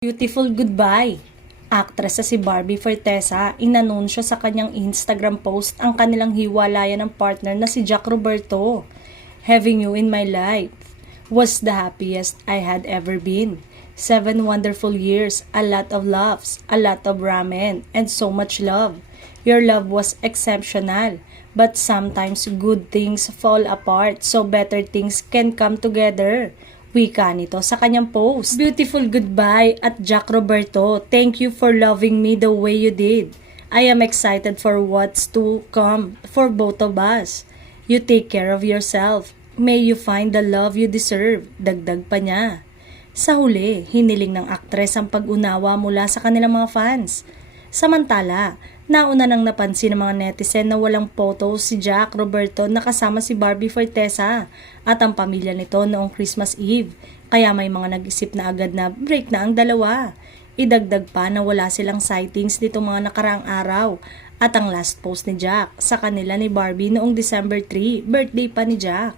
Beautiful goodbye. Actress na si Barbie Fortesa inanunsyo sa kanyang Instagram post ang kanilang hiwalayan ng partner na si Jack Roberto. Having you in my life was the happiest I had ever been. 7 wonderful years, a lot of laughs, a lot of ramen, and so much love. Your love was exceptional, but sometimes good things fall apart so better things can come together. Wika nito sa kanyang post. Beautiful goodbye at Jack Roberto. Thank you for loving me the way you did. I am excited for what's to come for both of us. You take care of yourself. May you find the love you deserve. Dagdag pa niya. Sa huli, hiniling ng aktres ang pag-unawa mula sa kanilang mga fans. Samantala, nauna nang napansin ng mga netizen na walang photo si Jack Roberto na kasama si Barbie Fortesa at ang pamilya nito noong Christmas Eve. Kaya may mga nag-isip na agad na break na ang dalawa. Idagdag pa na wala silang sightings dito mga nakaraang araw at ang last post ni Jack sa kanila ni Barbie noong December 3, birthday pa ni Jack.